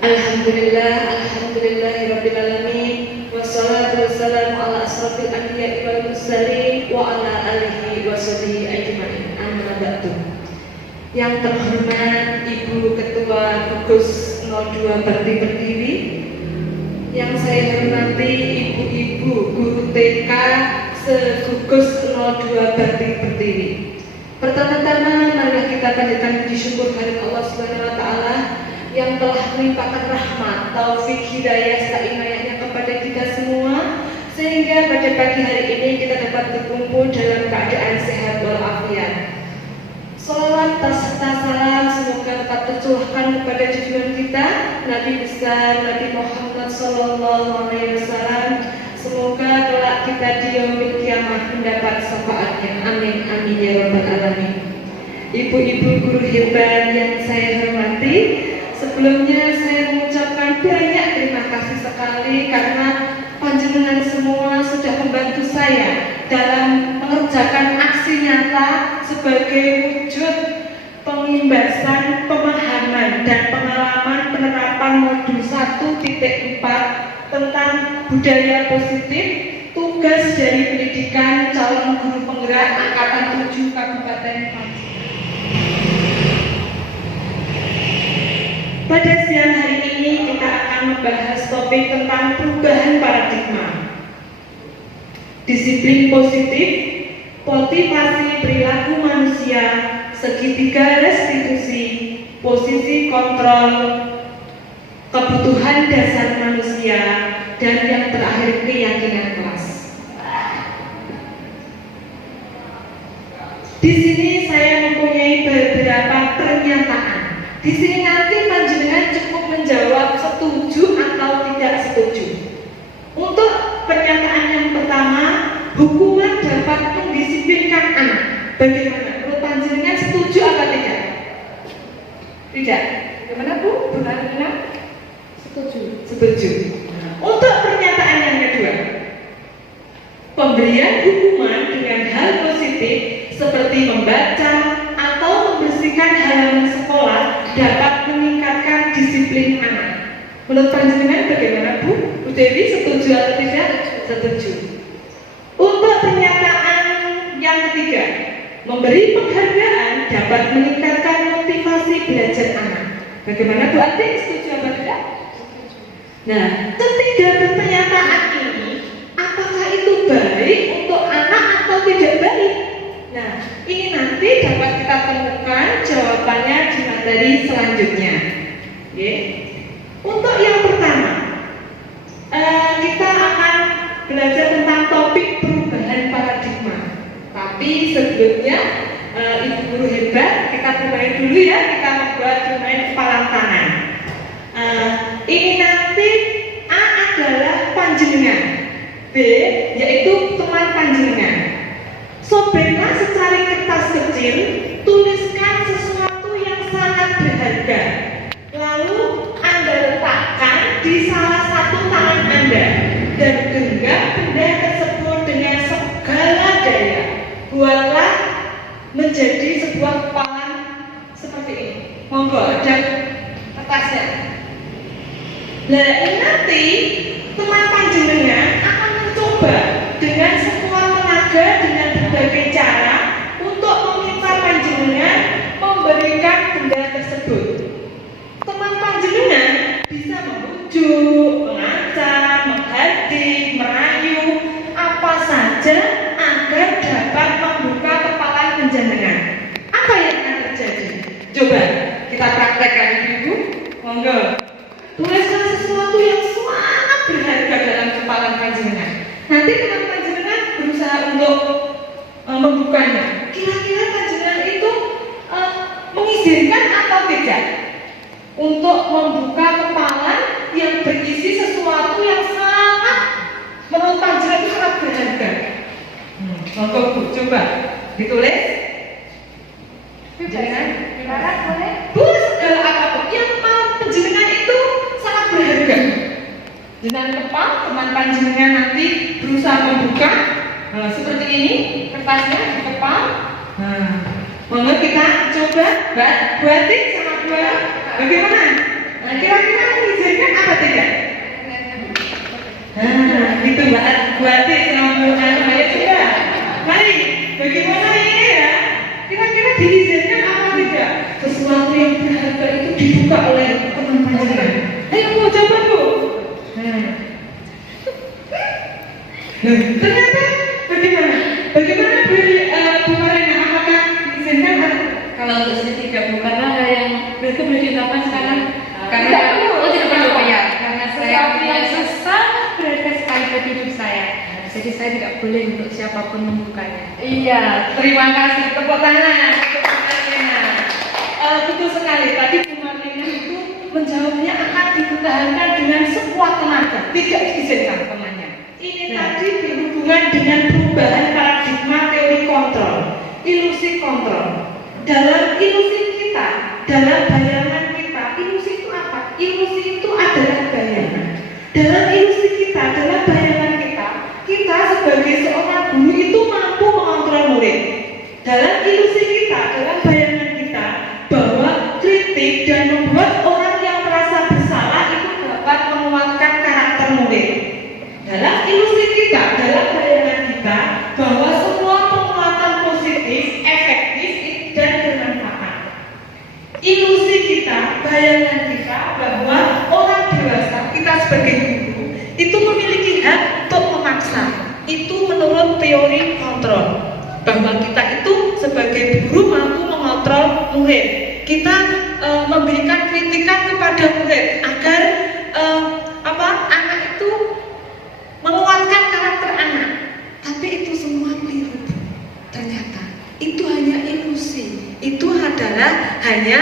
Alhamdulillahirrabbilalamin. Wassalatu wassalamu ala asrafil anbiya'i wal mursalin wa ala alihi wa sahbihi ajma'in. Amma ba'du. Yang terhormat Ibu Ketua Gugus 02 Bakti Pertiwi, yang saya hormati Ibu-ibu guru TK se-Gugus 02 Bakti Pertiwi. Pertama-tama marilah kita panjatkan puji syukur kehadirat Allah Subhanahu wa taala yang telah melimpahkan rahmat, taufik, hidayah serta inayahnya kepada kita semua, sehingga pada pagi hari ini kita dapat berkumpul dalam keadaan sehat walafiat. Salawat serta salam semoga dapat tercurahkan kepada junjungan kita Nabi besar Nabi Muhammad SAW. Semoga kelak kita di yaumil kiamah mendapat syafaatnya. Amin amin ya rabbal alamin. Ibu-ibu guru hebat yang saya hormati, sebelumnya saya mengucapkan banyak terima kasih sekali karena panjenengan semua sudah membantu saya dalam mengerjakan aksi nyata sebagai wujud pengimbasan pemahaman dan pengalaman penerapan modul 1.4 tentang budaya positif, tugas dari pendidikan calon guru penggerak angkatan 7 Kabupaten Pati. Pada siang hari ini kita akan membahas topik tentang perubahan paradigma, disiplin positif, motivasi perilaku manusia, segitiga restitusi, posisi kontrol, kebutuhan dasar manusia, dan yang terakhir keyakinan kelas. Di sini saya mempunyai beberapa pernyataan. Di sini nanti panjenengan cukup menjawab setuju atau tidak setuju. Untuk pernyataan yang pertama, hukuman dapat mendisiplinkan anak. Bagaimana? Menurut panjenengan setuju atau tidak? Tidak. Bagaimana Bu? Benar? Setuju. Setuju. Untuk pernyataan yang kedua, pemberian hukuman dengan hal positif seperti membaca atau membersihkan halaman sekolah dapat meningkatkan disiplin anak. Menurut panjenengan bagaimana Bu? Bu Dewi setuju atau tidak? Setuju. Untuk pernyataan yang ketiga, memberi penghargaan dapat meningkatkan motivasi belajar anak. Bagaimana Bu Ati? Setuju atau tidak? Nah, ketiga pernyataan ini, apakah itu baik untuk anak atau tidak baik? Nah, ini nanti dapat kita temukan jawabannya di materi selanjutnya. Oke. Untuk yang pertama, kita akan belajar tentang topik perubahan paradigma. Tapi sebelumnya, Ibu guru hebat, kita bermain dulu ya. Kita membuat bermain kepalan tangan. Ini nanti A adalah panjenengan, B yaitu teman panjenengan. Sobeklah secari kertas kecil, tuliskan sesuatu yang sangat berharga. Lalu Anda letakkan di salah satu tangan Anda dan genggam benda tersebut dengan segala daya. Buatlah menjadi sebuah kepalan seperti ini. Monggo ada kertasnya. Nah ini nanti teman panjenengan akan mencoba dengan sekuat tenaga dengan berbagai cara untuk meminta panjenengan memberikan benda tersebut. Teman panjenengan bisa membujuk, mengancam, menghadik, merayu, apa saja agar dapat membuka kepala panjenengan. Apa yang akan terjadi? Coba kita praktekkan ibu. Monggo. Tuliskan sesuatu yang sangat berharga dalam kepala panjenengan. Nanti teman panjenengan berusaha untuk membukanya. Kira-kira panjenengan itu mengizinkan atau tidak untuk membuka kepala yang berisi sesuatu yang sangat menurut panjenengan itu sangat berharga. Monggo Bu, coba ditulis. Jangan ibarat boleh. Bu, segala apapun yang panjenengan itu sangat berharga. Dengan tepat teman panjenengan nanti berusaha membuka seperti ini kertasnya dikepal. Monggo kita coba buatin sama dua. Bagaimana? Kira-kira mengizinkan apa tidak? Itu buatin sama dua. Ya sudah. Mari, bagaimana ini ya? Kira-kira diizinkan apa tidak? Sesuatu yang berharga itu dibuka oleh teman panjenengan. Ayo Bu, coba Bu. Ternyata bagaimana? Bagaimana Bu Marina? Apakah diizinkan? Kalau untuk saya tidak Bu, karena yang itu boleh diungkapkan sekarang. Karena tidak perlu ya, karena saya punya sangat berharga sekali bagi hidup saya. Jadi saya tidak boleh untuk siapapun membukanya. Iya, terima kasih. Tepuk tangan untuk Bu Marina. Betul sekali. Tadi Bu Marina itu menjawabnya akan dipertahankan dengan sekuat tenaga, tidak diizinkan temannya. Ini tadi berhubungan dengan perubahan paradigma teori kontrol, ilusi kontrol. Dalam ilusi kita, dalam bayangan kita, ilusi itu apa? Ilusi itu adalah bayangan. Dalam ilusi kita, dalam bayangan kita sebagai seorang guru itu mampu mengontrol murid. Dalam ilusi kita, dalam bayangan kita, bahwa kritik dan membuat orang yang merasa bersalah itu dapat menguatkan karakter murid. Dalam ilusi kita, dalam bayangan kita, bahwa semua penguatan positif, efektif dan bermanfaat. Ilusi kita, bayangan kita bahwa orang dewasa, kita sebagai guru itu memiliki hak untuk memaksa. Itu menurut teori kontrol, bahwa kita itu sebagai guru mampu mengontrol murid. Kita memberikan kritikan kepada murid agar anak itu menguatkan karakter anak. Tapi itu semua keliru. Ternyata itu hanya ilusi. Itu adalah hanya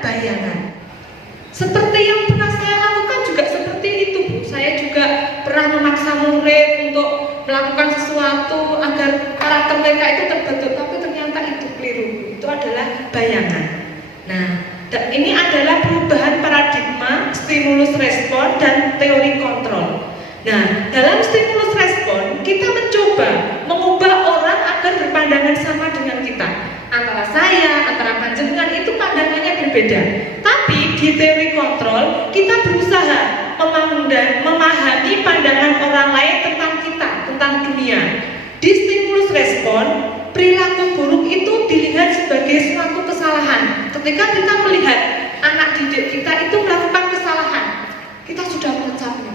bayangan. Seperti yang pernah saya lakukan juga seperti itu Bu. Saya juga pernah memaksa murid untuk melakukan sesuatu agar karakter mereka itu terbentuk, tapi ternyata itu keliru. Itu adalah bayangan. Nah, ini adalah perubahan paradigma stimulus respon dan teori kontrol. Nah, dalam stimulus respon kita mencoba mengubah orang agar berpandangan sama dengan kita. Antara saya, antara panjenengan itu pandangannya berbeda. Tapi di teori kontrol kita berusaha memahami pandangan orang lain tentang kita, tentang dunia. Di stimulus respon, perilaku buruk itu dilihat sebagai suatu kesalahan. Ketika kita melihat anak didik kita itu melakukan kesalahan, kita sudah mengecapnya.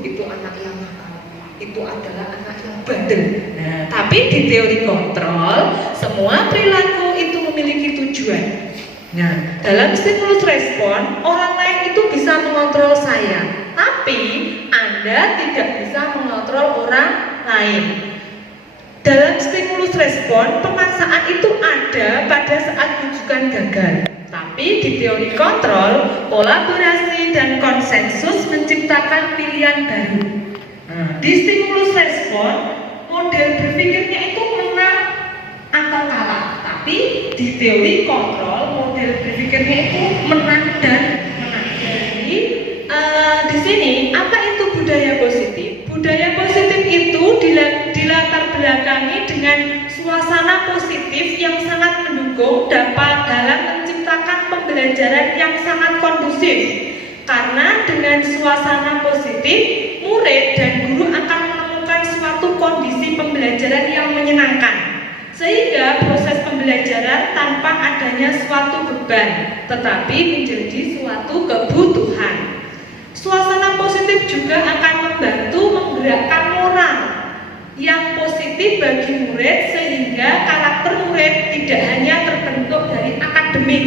Itu anak yang nakal, itu adalah anak yang bandel. Nah, tapi di teori kontrol, semua perilaku itu memiliki tujuan. Nah, dalam stimulus respon, orang lain itu bisa mengontrol saya, tapi Anda tidak bisa mengontrol orang lain. Dalam stimulus respon, pemaksaan itu ada pada saat rujukan gagal. Tapi di teori kontrol, kolaborasi dan konsensus menciptakan pilihan baru. Di stimulus respon, model berpikirnya itu menang atau kalah. Tapi di teori kontrol, model berpikirnya itu menang dan menang. Jadi di sini apa itu budaya positif? Budaya positif itu dilatar belakangi dengan suatu suasana positif yang sangat mendukung dapat dalam menciptakan pembelajaran yang sangat kondusif. Karena dengan suasana positif, murid dan guru akan menemukan suatu kondisi pembelajaran yang menyenangkan. Sehingga proses pembelajaran tanpa adanya suatu beban, tetapi menjadi suatu kebutuhan. Suasana positif juga akan membantu menggerakkan moral yang positif bagi murid, sehingga karakter murid tidak hanya terbentuk dari akademik,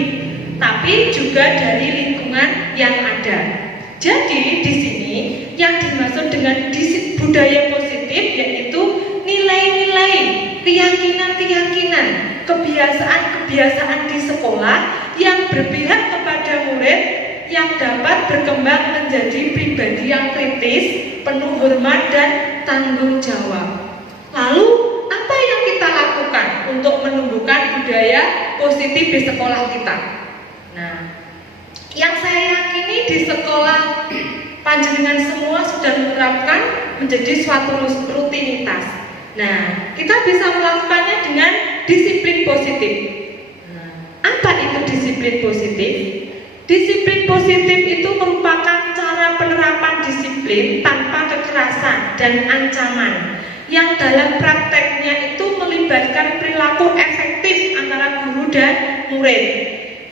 tapi juga dari lingkungan yang ada. Jadi di sini yang dimaksud dengan budaya positif yaitu nilai-nilai, keyakinan-keyakinan, kebiasaan-kebiasaan di sekolah yang berpihak kepada murid yang dapat berkembang menjadi pribadi yang kritis, penuh hormat dan tanggung jawab. Lalu apa yang kita lakukan untuk menumbuhkan budaya positif di sekolah kita? Nah, yang saya yakini di sekolah panjenengan semua sudah menerapkan menjadi suatu rutinitas. Nah, kita bisa melakukannya dengan disiplin positif. Nah, apa itu disiplin positif? Disiplin positif itu merupakan cara penerapan disiplin tanpa kekerasan dan ancaman yang dalam prakteknya itu melibatkan perilaku efektif antara guru dan murid.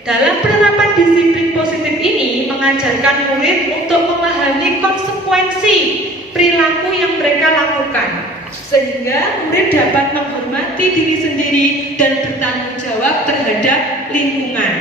Dalam penerapan disiplin positif ini mengajarkan murid untuk memahami konsekuensi perilaku yang mereka lakukan, sehingga murid dapat menghormati diri sendiri dan bertanggung jawab terhadap lingkungan.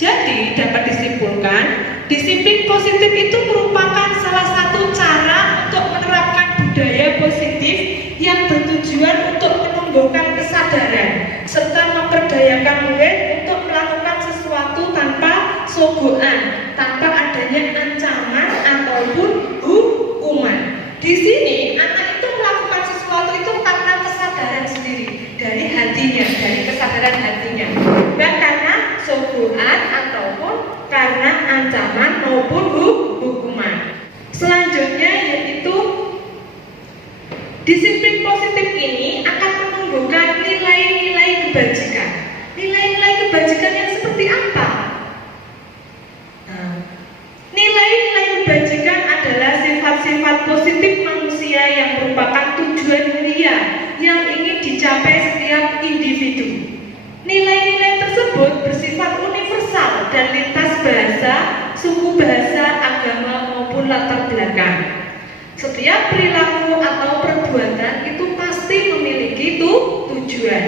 Jadi dapat disimpulkan, disiplin positif itu merupakan salah satu cara untuk menerapkan budaya positif yang bertujuan untuk menumbuhkan kesadaran serta memperdayakan murid untuk melakukan sesuatu tanpa sogokan, tanpa adanya ancaman ataupun hukuman. Di sini anak itu melakukan sesuatu itu karena kesadaran sendiri, dari hatinya, dari kesadaran hatinya, bukan karena sogokan ataupun karena ancaman maupun hukuman. Selanjutnya yaitu disiplin positif ini akan menumbuhkan nilai-nilai kebajikan. Nilai-nilai kebajikan yang seperti apa? Nah, nilai-nilai kebajikan adalah sifat-sifat positif manusia yang merupakan tujuan mulia yang ingin dicapai setiap individu. Nilai-nilai tersebut bersifat universal dan lintas bahasa, suku bahasa, agama maupun latar belakang. Setiap perilaku atau perbuatan itu pasti memiliki tujuan.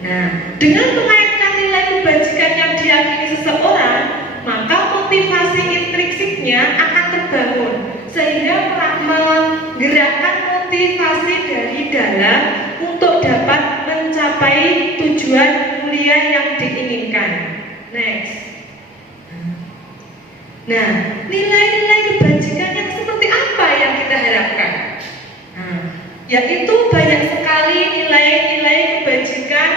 Nah, dengan mengaitkan nilai kebajikan yang diyakini seseorang, maka motivasi intrinsiknya akan terbangun, sehingga menggerakkan motivasi dari dalam untuk dapat mencapai tujuan mulia yang diinginkan. Next. Nah, nilai-nilai kebajikan yang seperti apa yang kita harapkan? Nah, yaitu banyak sekali nilai-nilai kebajikan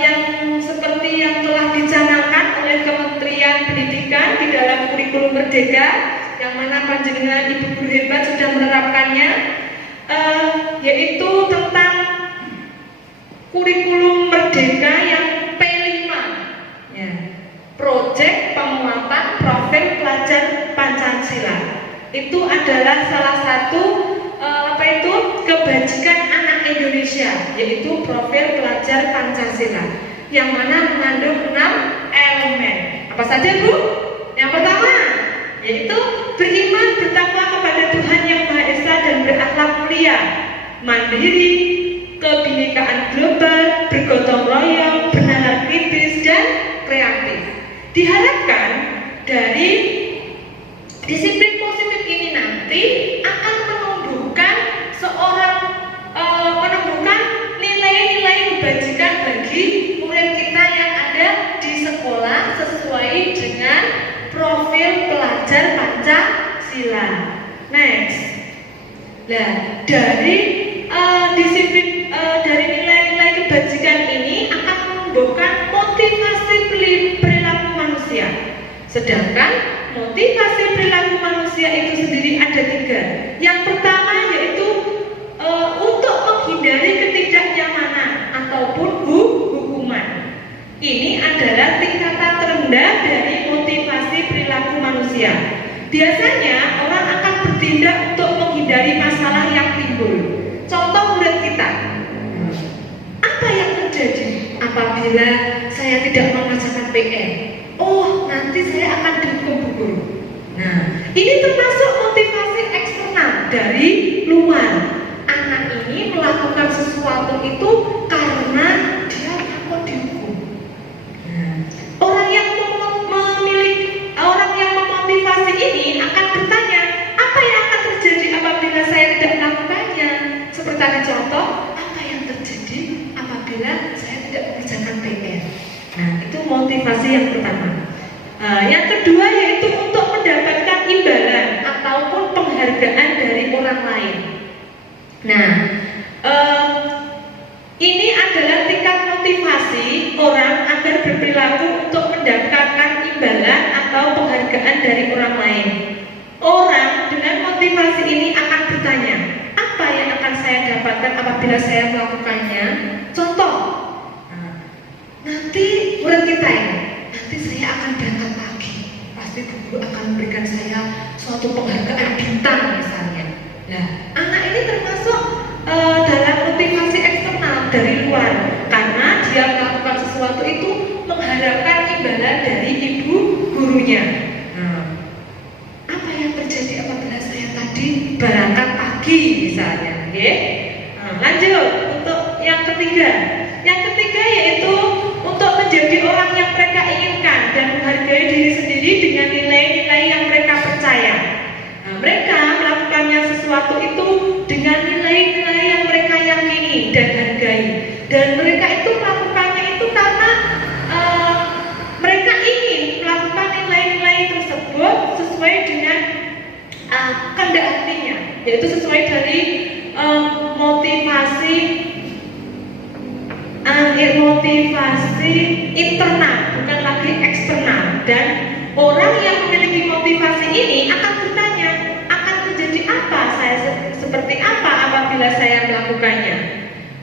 yang seperti yang telah dicanangkan oleh Kementerian Pendidikan di dalam kurikulum Merdeka, yang mana panjenengan Ibu Guru hebat sudah menerapkannya, yaitu tentang kurikulum Merdeka yang P5, ya, Proyek Penguatan Profil Pelajar Pancasila. Itu adalah salah satu kebajikan anak Indonesia, yaitu profil pelajar Pancasila, yang mana mengandung 6 elemen. Apa saja, Bu? Yang pertama, yaitu beriman bertakwa kepada Tuhan Yang Maha Esa dan berakhlak mulia, mandiri, kebinekaan global, bergotong royong, bernalar kritis dan kreatif. Diharapkan dari disiplin positif ini nanti akan menumbuhkan nilai-nilai kebajikan bagi murid kita yang ada di sekolah sesuai dengan profil pelajar Pancasila. Next. Nah, dari disiplin dari nilai-nilai kebajikan ini akan menumbuhkan motivasi perilaku manusia. Sedangkan motivasi perilaku manusia itu sendiri ada 3. Yang pertama yaitu untuk menghindari ketidaknyamanan atau Ini adalah tingkatan terendah dari motivasi perilaku manusia. Biasanya orang akan bertindak untuk menghindari masalah yang timbul. Contoh murid kita. Apa yang terjadi apabila saya tidak mengerjakan PR? Oh, nanti saya akan dihukum guru. Nah, ini termasuk motivasi eksternal dari luar. Anak ini melakukan sesuatu itu karena dia takut dihukum. Orang yang memotivasi ini akan bertanya, apa yang akan terjadi apabila saya tidak melakukannya? Seperti tadi contoh, apa yang terjadi apabila saya tidak mengerjakan PR? Nah, itu motivasi yang pertama. Yang kedua yaitu untuk mendapatkan imbalan ataupun penghargaan dari orang lain. Nah, ini adalah tingkat motivasi orang agar berperilaku untuk mendapatkan imbalan atau penghargaan dari orang lain. Orang dengan motivasi ini akan bertanya, apa yang akan saya dapatkan apabila saya melakukannya? Contoh, nanti murid kita ini, nanti saya akan berangkat pagi. Pasti guru akan memberikan saya suatu penghargaan bintang misalnya. Nah, anak ini termasuk dalam motivasi eksternal dari luar, karena dia melakukan sesuatu itu mengharapkan imbalan dari ibu gurunya. Apa yang terjadi apabila saya tadi berangkat pagi misalnya, okay? Lanjut untuk yang ketiga. Yang ketiga yaitu untuk menjadi orang yang mereka inginkan dan menghargai diri sendiri dengan nilai-nilai yang mereka percaya. Mereka melakukannya sesuatu itu dengan nilai-nilai yang mereka yakini dan hargai, dan mereka itu melakukannya itu karena mereka ingin melakukan nilai-nilai tersebut sesuai dengan kehendak hatinya, yaitu sesuai dari motivasi internal, bukan lagi eksternal. Dan orang yang memiliki motivasi ini akan bertanya, akan terjadi apa, saya seperti apa apabila saya melakukannya.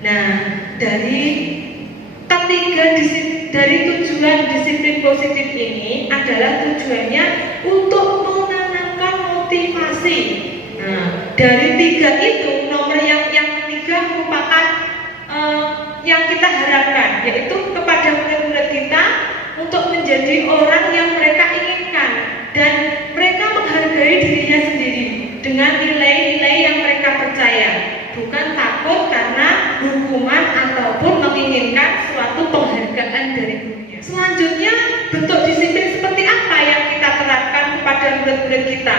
Nah, dari tujuan disiplin positif ini adalah tujuannya untuk menanamkan motivasi. Nah, dari tiga itu, nomor yang ketiga merupakan yang kita harapkan, yaitu kepada murid-murid kita untuk menjadi orang yang mereka inginkan dan mereka menghargai dirinya sendiri dengan nilai-nilai yang mereka percaya, bukan takut karena hukuman ataupun menginginkan suatu penghargaan dari gurunya. Selanjutnya, bentuk disiplin seperti apa yang kita terapkan kepada murid-murid kita?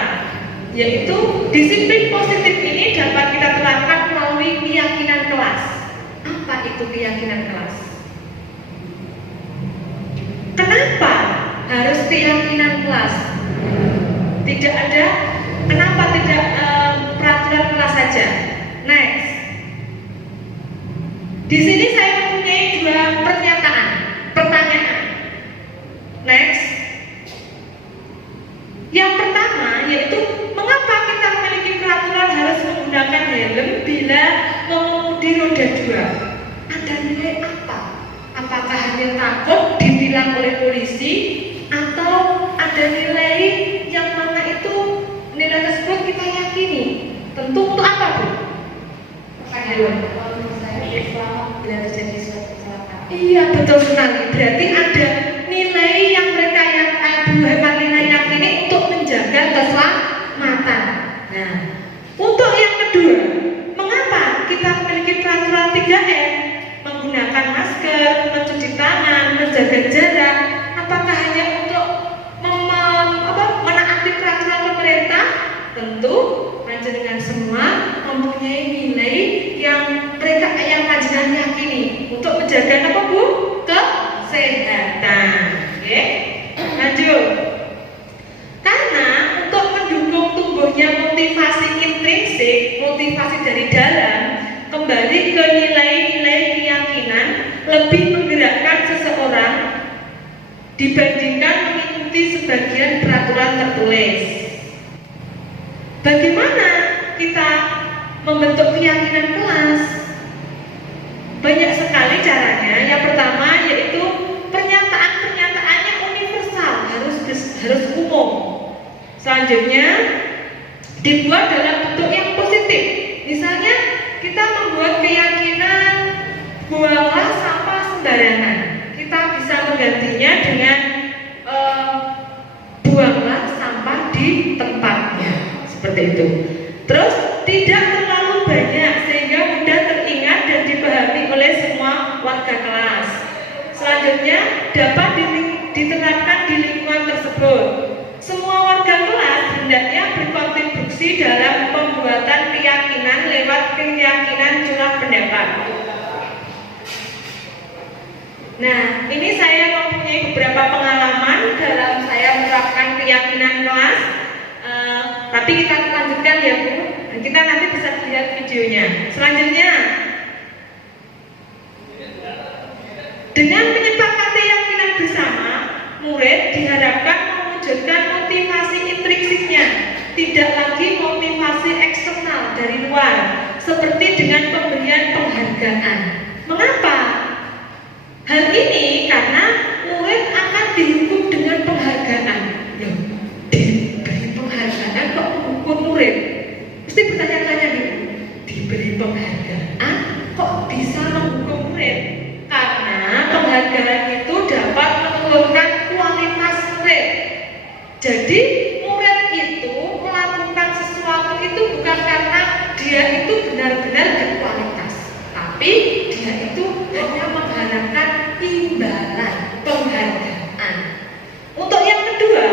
Yaitu disiplin positif ini dapat kita terapkan melalui keyakinan kelas. Apa itu keyakinan kelas? Kenapa harus keyakinan kelas? Tidak ada, kenapa tidak peraturan kelas saja? Next. Di sini saya mempunyai dua pertanyaan. Next. Yang pertama yaitu mengapa kita memiliki peraturan harus menggunakan helm bila mengemudi roda 2? Ada nilai apa? Apakah hanya takut ditilang oleh polisi atau ada nilai yang mana itu nilai tersebut kita yakini? Tentu untuk apa, Bu? Kalau menurut saya selamat bila terjadi suatu kecelakaan. Iya, betul sekali. Berarti ada nilai yang mereka Bu Hemalina yakini untuk menjaga keselamatan. Nah, untuk yang kedua, mengapa kita memiliki peraturan 3M? Menggunakan masker, mencuci tangan, menjaga jarak. Apakah hanya untuk menaati peraturan pemerintah? Tentu panjenengan semua mempunyai nilai yang panjenengan yakini untuk menjaga apa, Bu? Kesehatan. Oke? Lanjut. Karena untuk mendukung tumbuhnya motivasi intrinsik, motivasi dari dalam, kembali ke nilai-nilai keyakinan lebih menggerakkan seseorang dibandingkan mengikuti sebagian peraturan tertulis. Bagaimana kita membentuk keyakinan kelas? Banyak sekali caranya. Yang pertama yaitu pernyataan dibuat dalam bentuk yang positif. Misalnya kita membuat keyakinan buanglah sampah sembarangan. Kita bisa menggantinya dengan buanglah sampah di tempatnya, seperti itu. Terus tidak terlalu banyak sehingga mudah teringat dan dipahami oleh semua warga kelas. Selanjutnya dapat diterapkan di lingkungan tersebut. Semua warga kelas hendaknya berkontribusi dalam pembuatan keyakinan lewat keyakinan curah pendapat. Nah, ini saya mempunyai beberapa pengalaman dalam saya menerapkan keyakinan kelas. Tapi kita lanjutkan ya Bu. Kita nanti bisa lihat videonya. Selanjutnya, dengan menyepakati keyakinan bersama, murid diharapkan mewujudkan motivasi intrinsiknya, tidak lagi motivasi eksternal dari luar, seperti dengan pemberian penghargaan. Mengapa? Hal ini karena murid akan dihukum dengan penghargaan. Loh, diberi penghargaan kok menghukum murid? Mesti bertanya-tanya gitu. Diberi penghargaan kok bisa menghukum murid? Karena penghargaan itu dapat menurunkan kualitas murid. Jadi murid itu melakukan sesuatu itu bukan karena dia itu benar-benar berkualitas, tapi dia itu hanya mengharapkan imbalan penghargaan. Untuk yang kedua,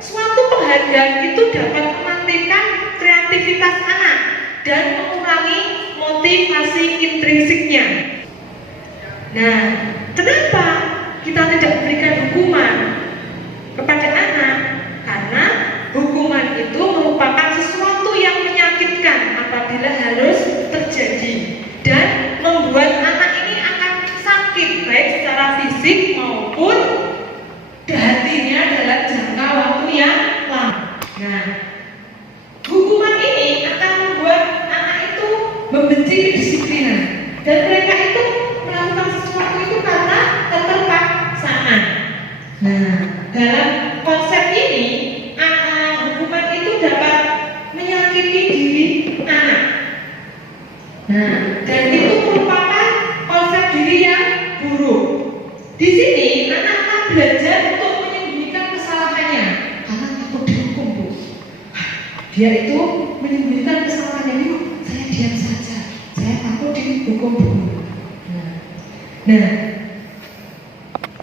suatu penghargaan itu dapat mematikan kreativitas anak dan mengurangi motivasi intrinsiknya. Nah, kenapa kita tidak memberikan hukuman kepada anak? Karena hukuman itu merupakan sesuatu yang menyakitkan apabila harus terjadi dan membuat anak ini akan sakit baik secara fisik maupun hatinya dalam jangka waktu yang lama. Nah, hukuman ini akan membuat anak itu membenci kedisiplinan dan mereka itu melakukan sesuatu itu karena keterpaksaan. Nah, dalam konsep ini hukuman itu dapat menyakiti diri anak. Nah, dan itu merupakan konsep diri yang buruk. Di sini anak akan belajar untuk menyembunyikan kesalahannya karena takut dihukum, Bu. Dia itu menyembunyikan kesalahannya, Bu. Saya diam saja, saya takut dihukum, Bu. Nah,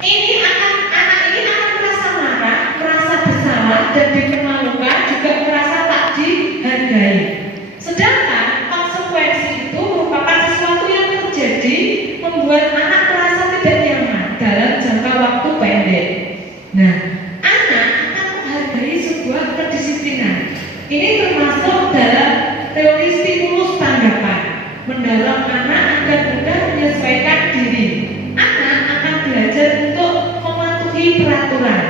anak ini akan merasa marah, merasa bersalah dan dipermalukan, juga merasa tak dihargai. Sedangkan konsekuensi itu merupakan sesuatu yang terjadi membuat anak merasa tidak nyaman dalam jangka waktu pendek. Nah, anak akan menghargai sebuah kedisiplinan. Ini termasuk dalam teori stimulus tanggapan, mendorong anak agar mudah menyesuaikan diri. Anak akan belajar untuk mematuhi peraturan.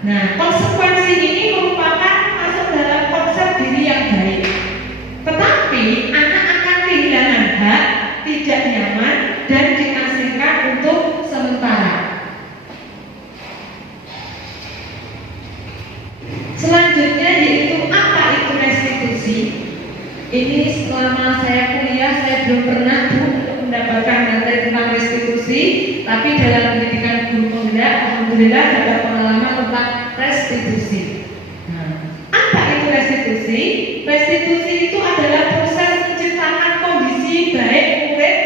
Nah, konsekuensi ini merupakan masuk dalam konsep diri yang baik. Tetapi anak akan kehilangan hak, tidak nyaman, dan diasingkan untuk sementara. Selanjutnya yaitu apa itu restitusi? Ini selama saya kuliah saya belum pernah untuk mendapatkan materi tentang restitusi, tapi dalam pendidikan guru penggerak alhamdulillah dapat pengalaman tentang restitusi. Nah, apa itu restitusi? Restitusi itu adalah proses menciptakan kondisi baik murid,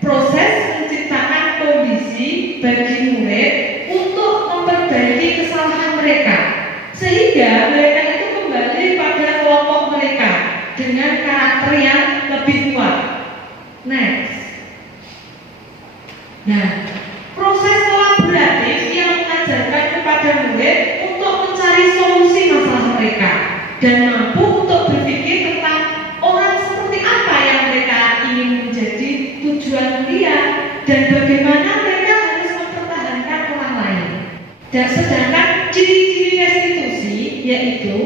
proses menciptakan kondisi bagi murid untuk memperbaiki kesalahan mereka, sehingga mereka itu kembali pada kelompok mereka dengan karakter yang lebih kuat. Next. Nah, proses kolaboratif yang mengajarkan kepada murid untuk mencari solusi masalah mereka dan mampu untuk berpikir tentang orang seperti apa yang mereka ingin menjadi tujuan kuliah dan bagaimana mereka harus mempertahankan orang lain. Dan sedangkan ciri-ciri restitusi yaitu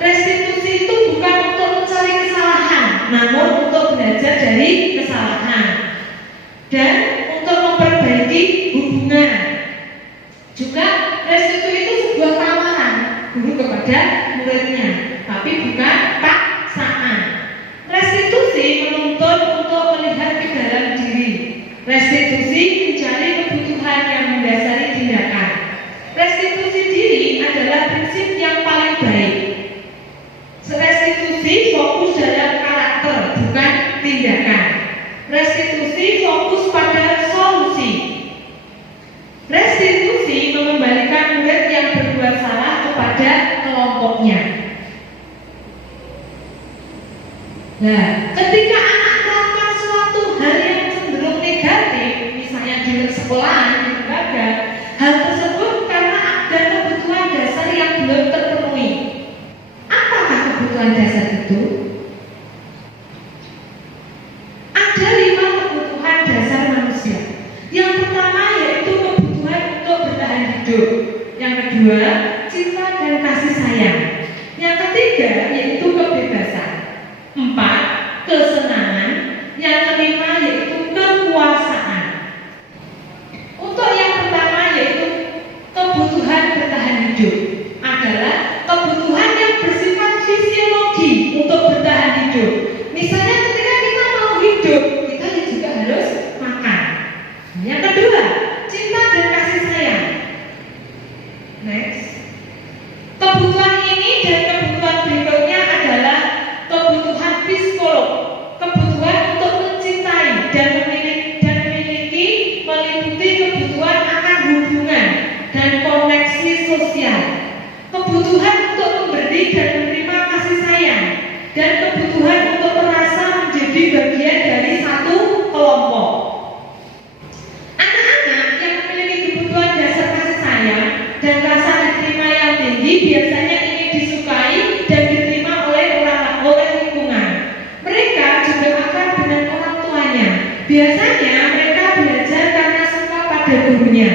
restitusi itu bukan untuk mencari kesalahan, namun untuk belajar dari kesalahan dan untuk memperbaiki hubungan. Juga restitusi itu sebuah tawaran guru kepada muridnya, tapi Nah, ketika anak melakukan suatu hal yang cenderung negatif, misalnya di sekolahan, di lembaga, hal tersebut karena ada kebutuhan dasar yang belum terpenuhi. Apakah kebutuhan dasar itu? Ada 5 kebutuhan dasar manusia. Yang pertama yaitu kebutuhan untuk bertahan hidup. Yang kedua, cinta dan kasih sayang. Yang ketiga yaitu kebebasan. 4, kesenangan. Yang kelima yaitu kekuasaan. Untuk yang pertama yaitu kebutuhan bertahan hidup adalah kebutuhan yang bersifat fisiologi untuk bertahan hidup. Misalnya ketika kita mau hidup, kita juga harus makan. Yang kedua, cinta dan kasih sayang. Next. Kebutuhan ini dan kebutuhan berikutnya adalah kebutuhan psikolog, kebutuhan untuk mencintai dan memiliki meliputi kebutuhan akan hubungan dan koneksi sosial, kebutuhan untuk memberi dan menerima kasih sayang, dan kebutuhan untuk merasa menjadi bagian dari satu kelompok. Anak-anak yang memiliki kebutuhan dasar kasih sayang dan rasa diterima yang tinggi biasanya ingin disukai dan diterima oleh lingkungan. Mereka juga akan dengan orang tuanya. Biasanya mereka belajar karena suka pada gurunya.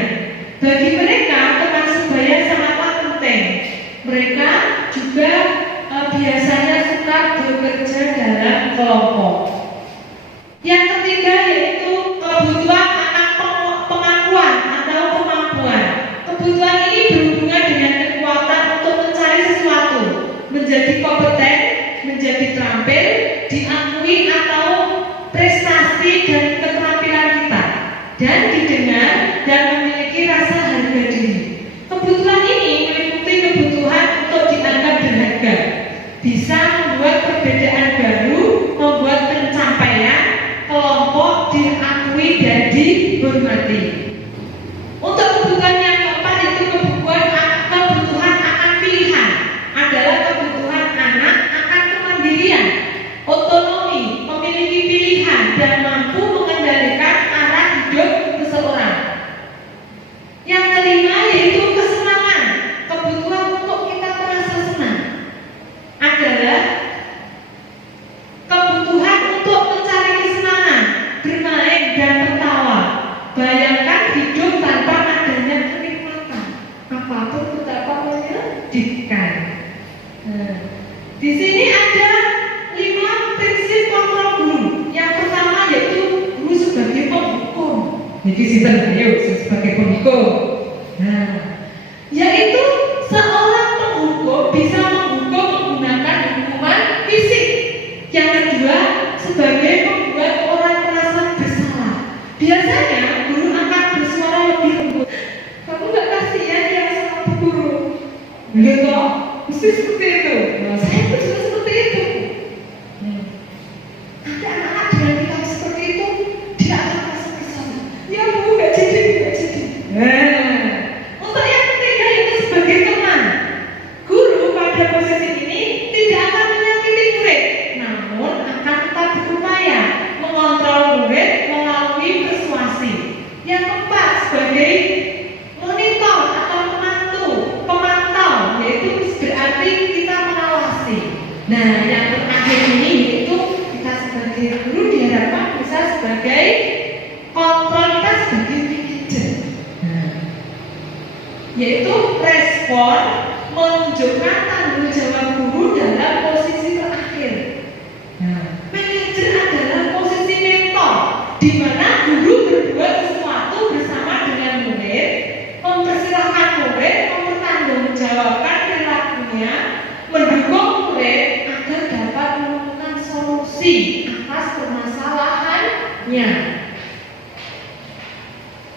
Bagi mereka teman sebaya sangatlah penting. Mereka juga biasanya suka bekerja dalam kelompok. Yang ketiga yaitu kebutuhan akan pengakuan atau kemampuan. Kebutuhan ini berhubungan dengan kekuatan untuk mencari sesuatu, menjadi kompeten, menjadi terampil, diakui atau prestasi dan keterampilan kita, dan didengar dan memiliki rasa harga diri. Kebutuhan ini meliputi kebutuhan untuk dianggap berharga, bisa membuat perbedaan baru, membuat pencapaian kelompok diakui dan dihormati. Untuk kebutuhan yang keempat itu kebutuhan akan pilihan adalah kebutuhan anak akan kemandirian, otonomi, memiliki pilihan dan mampu mengendalikan arah hidup seseorang. Yang kelima yaitu kesenangan, kebutuhan untuk kita merasa senang adalah kebutuhan untuk mencari kesenangan, bermain dan tertawa. Bayangkan hidup tanpa adanya kenikmatan, apapun betapa menyedihkan. Di sini ada 5 prinsip kontrol guru. Yang pertama yaitu guru sebagai penghukum. Jadi sebagai penghukum. Yaitu seorang penghukum bisa menghukum menggunakan hukuman fisik. Yang kedua, sebagai membuat orang merasa bersalah. Biasanya guru akan bersuara lebih lembut. Kamu nggak kasihan ya sama bu guru? Gitu, mesti seperti itu. Saya pun juga seperti itu. Nanti anak-anak dengan kita seperti itu, dia akan merasa bersalah. Ya bu, nggak jadi. Untuk yang ketiga itu sebagai teman. Guru pada posisi ini tidak akan menyakiti murid, namun akan tetap berupaya mengontrol murid melalui persuasi. Yang keempat sebagai monitor atau pemantau, yaitu berarti kita mengawasi. Nah, yang terakhir ini yaitu kita sebagai guru diharapkan bisa sebagai kontrol, kita sebagai manajer. Yaitu respon, menunjukkan tanggung jawab guru dalam posisi terakhir. Manajer adalah posisi mentor, di mana guru berbuat sesuatu bersama dengan murid, mempersilahkan murid mempertanggungjawabkan perilakunya, mendukung murid agar dapat menemukan solusi atas permasalahannya.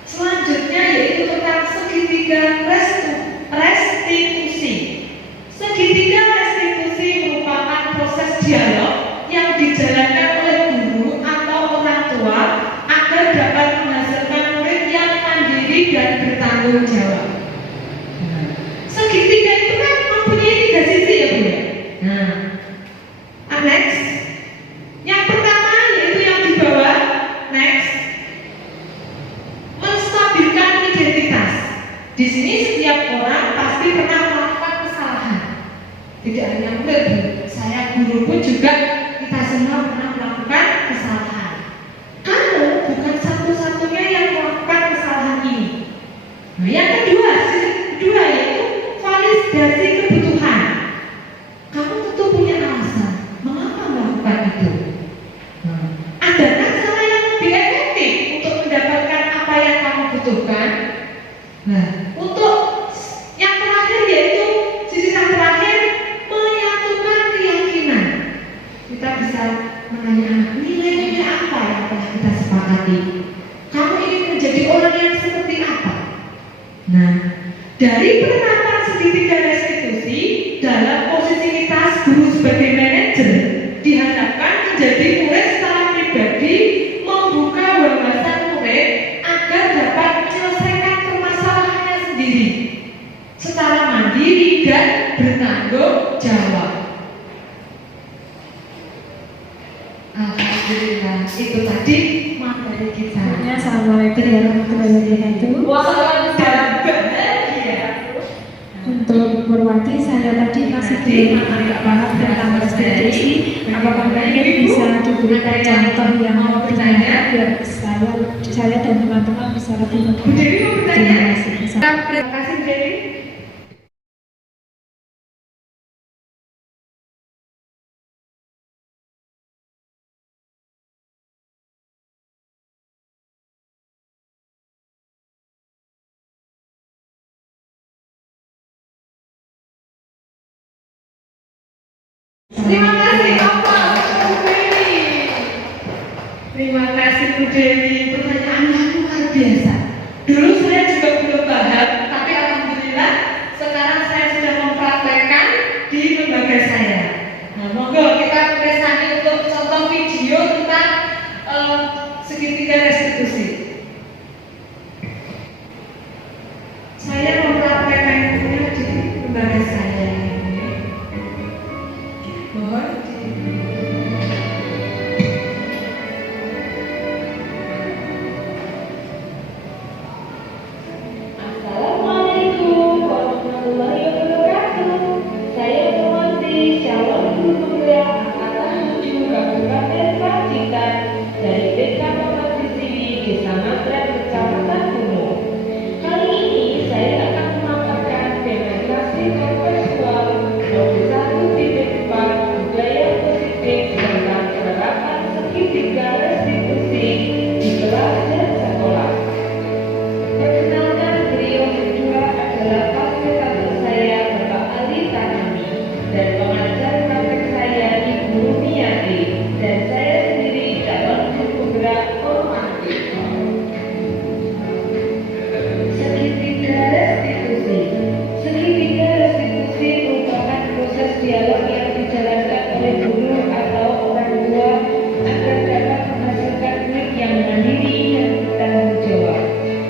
Selanjutnya yaitu tentang segitiga restitusi. Segitiga restitusi merupakan proses dialog yang dijalankan oleh guru atau orang tua agar dapat menghasilkan murid yang mandiri dan bertanggung jawab. Segitiga itu kan mempunyai 3 sisi ya Bu. Next, Di sini setiap orang pasti pernah melakukan kesalahan. Tidak hanya murid, saya guru pun juga kita semua pernah melakukan kesalahan. Kamu bukan satu-satunya yang melakukan kesalahan ini. Nah, yang kedua, sisi kedua yaitu validasi kebutuhan. Kamu tentu punya alasan mengapa melakukan itu. Adakah cara yang lebih efektif untuk mendapatkan apa yang kamu butuhkan? Nah, untuk yang terakhir yaitu sisi yang terakhir menyatukan keyakinan. Kita bisa menanya anak, nilai-nilai apa yang telah kita sepakati? Kamu ingin menjadi orang yang seperti apa? Nah, dari penerapan segitiga restitusi dalam posisivitas guru sebagai manajer diharapkan menjadi murid secara pribadi membuka wawasan murid agar dapat menyelesaikan permasalahannya sendiri secara mandiri dan bertanggung jawab. Alhamdulillah, itu tadi materi kita. Assalamualaikum warahmatullahi wabarakatuh. Waalaikumsalam. Untuk Purwati, saya tadi masih belum agak paham tentang restitusi. Apakah mungkin bisa diberikan contoh yang lebih nyata biar saya dan teman-teman bisa lebih mengerti? Terima kasih. Terima kasih, Dewi. Terima kasih Bu Dewi. Terima kasih Bu Dewi. Pertanyaannya luar biasa. Dulu saya juga belum paham, tapi alhamdulillah sekarang saya sudah mempraktekkan di lembaga saya. Nah, monggo kita presani untuk contoh video tentang segitiga restitusi. Saya mempraktekannya di lembaga saya. Mohon Assalamualaikum warahmatullahi wabarakatuh. Saya Purwati, calon guru penggerak angkatan 7 Kabupaten Pacitan dari TK Siswi Desa Manggrek, Kecamatan Bungo. Kali ini saya akan memaparkan penetrasi kontekstual modul 1.4 budaya positif tentang penerapan segitiga restitusi di kelas dan sekolah. Perkenalkan, beliau berdua adalah fasilitator saya, Bapak Ali Tanami, dan pengajar praktek saya, Ibu Rumiati, dan saya sendiri calon guru penggerak formatif. Segitiga restitusi. Segitiga restitusi merupakan proses dialog yang dijalankan oleh guru atau orang tua agar dapat menghasilkan murid yang mandiri dan bertanggung jawab.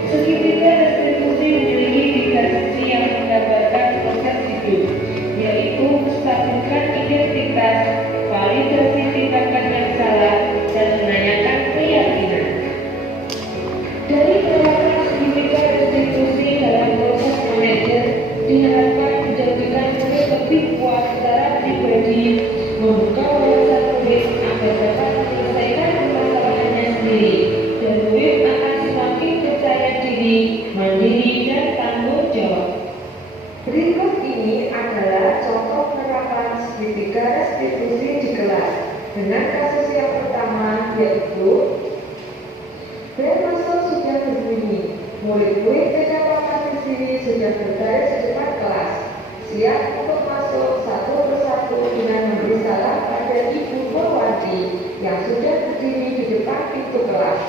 Segitiga restitusi memiliki 3 sisi yang menggambarkan proses hidup, yaitu menstabilkan identitas, validasi tindakan yang salah, dan menanyakan keyakinan. Dari penerapan segitiga restitusi dalam proses manajer diharapkan menjadikan murid lebih kuat secara pribadi, membuka wawasan murid agar dapat menyelesaikan permasalahannya sendiri, dan murid akan semakin percaya diri, mandiri, dan tanggung jawab. Berikut ini adalah contoh penerapan segitiga restitusi di kelas dengan kasus yang pertama, yaitu bel masuk sudah berbunyi. Murid-murid TK Siswi sudah berbaris di depan kelas, siap untuk masuk satu persatu dengan memberi salam pada Ibu Purwati yang sudah berdiri di depan pintu kelas.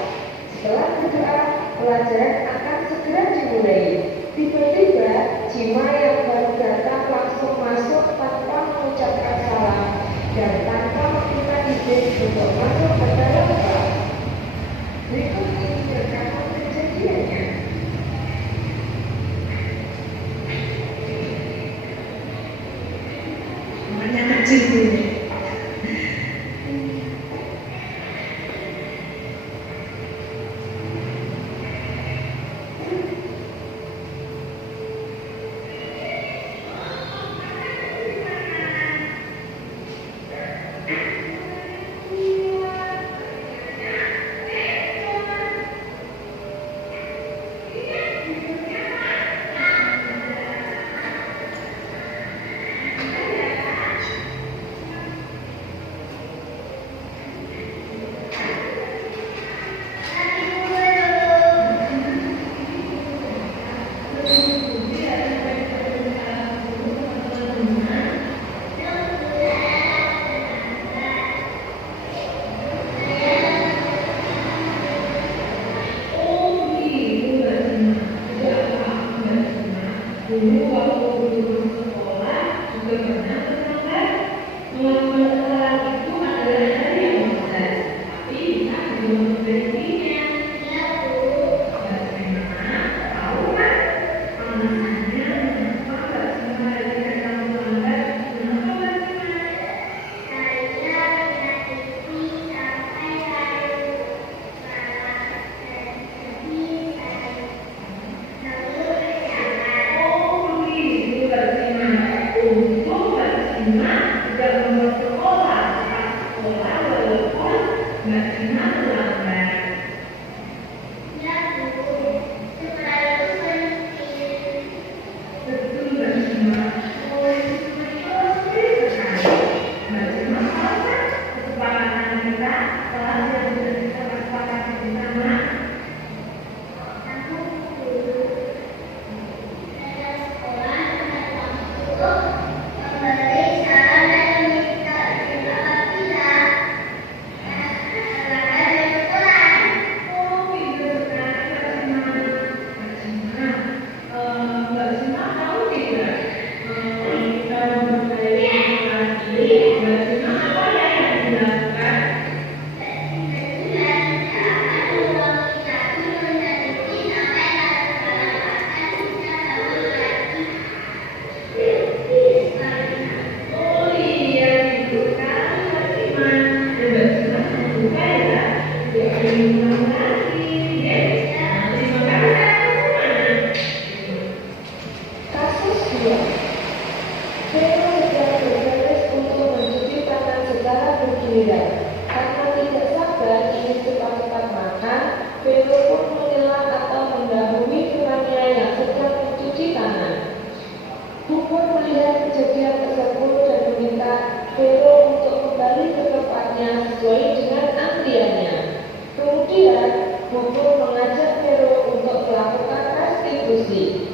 Setelah berdoa, pelajaran akan segera dimulai. Tiba-tiba, Cima yang baru datang langsung masuk tanpa mengucapkan salam dan tanpa meminta izin untuk masuk ke dalam kelas. Berikut ini rekaman kejadiannya. namanya kecil dulu. Dulu waktu guru sekolah juga pernah bersabar. Melakukan kesalahan itu adalah hal yang wajar, tapi bisa belum memberhentinya. Ya Bu. Bagaimana? Tahu kan? Alasannya kenapa Mbak Sima tidak kamu melanggar? Kenapa Mbak Sima? Saya menyakiti sampai lalu malah sedih saya. Oh begitu Mbak Sima. Untung Mbak Sima tidak membuat sekolah walaupun Mbak Sima melanggar. Ya Bu, supaya penting. Betul Mbak Sima. Oh itu penting sekali. Mbak Sima tahu kan kesepakatan kita telah sudah kita sepakati bersama. Aku dulu ada sekolah untuk memberi saran dan meminta terima apabila kesalahan dari sekolah. Oh pintar sekali Mbak Sima. Mbak Sima tahu tidak kita memberi informasi Mbak Sima apa yang dilakukan? Oh iya, itu kan Mbak Sima. Mbak Sima suka ya. Terima kasih. Terima kasih. Kasus 2. Vero sedang bergegas untuk mencuci tangan secara bergiliran. Karena tidak sabar ingin cepat-cepat makan, Vero pun mengelak atau mendahului temannya yang sedang mencuci tangan. Bubur melihat kejadian tersebut dan meminta Vero untuk kembali ke tempatnya sesuai dengan antriannya. Kemudian, Bubur mengajak Vero untuk melakukan restitusi.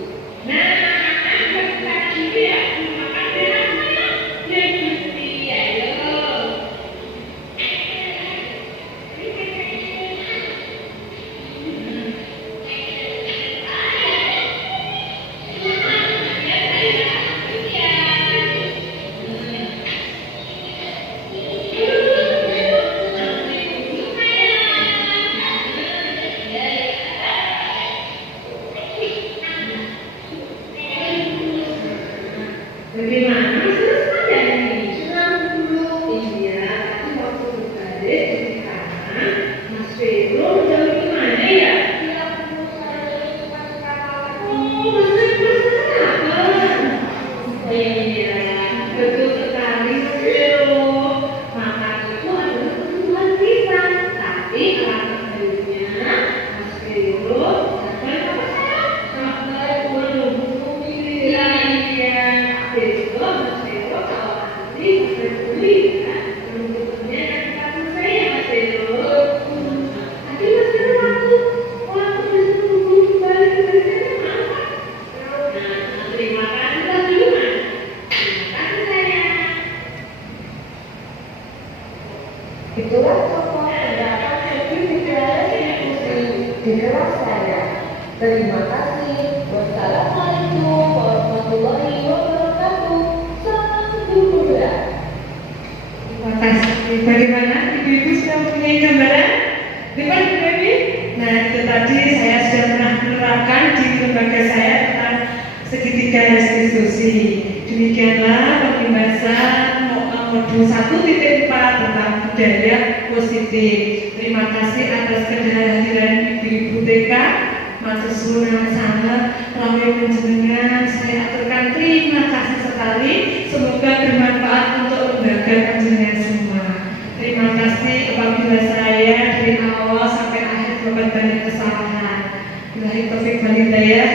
Bagaimana selesai ini? Senang dulu. Iya, tapi waktu berbaris cuci tangan, Mas Vero jauh kemana ya? Iya, Bu, saya cepat sarapan. Oh, Mas Vero sarapan. Iya, betul sekali Mas Vero. Makan itu adalah kebutuhan kita. Tapi alangkah baiknya Mas Vero sampai apa sayang? Sampai menunggu giliran. Iya. Besok Mas Vero kalau nanti bisa beli kan menunjukkannya nanti kamu saya Mas Vero. Tapi Mas Vero waktu disuruh kembali ke sana maaf. Nah, terima kasih Mas dulu Mas. Terima kasih sayang. Itulah contoh pendapat sertifikat restitusi di kelas saya. Terima kasih. Wassalamualaikum warahmatullahi wabarakatuh. Salam sejahtera. Terima kasih. Bagaimana ibu-ibu sudah mempunyai gambaran? Gimana ibu-ibu? Nah itu tadi saya sudah pernah menerapkan di lembaga saya tentang segitiga restitusi. Demikianlah pembahasan modul 1.4 tentang budaya positif. Terima kasih atas kehadiran ibu-ibu TK. Matur suwun sangat ramai panjenengan, saya aturkan terima kasih sekali. Semoga bermanfaat untuk lembaga panjenengan semua. Terima kasih apabila saya dari awal sampai akhir membuat banyak kesalahan. Billahi taufiq wal hidayah.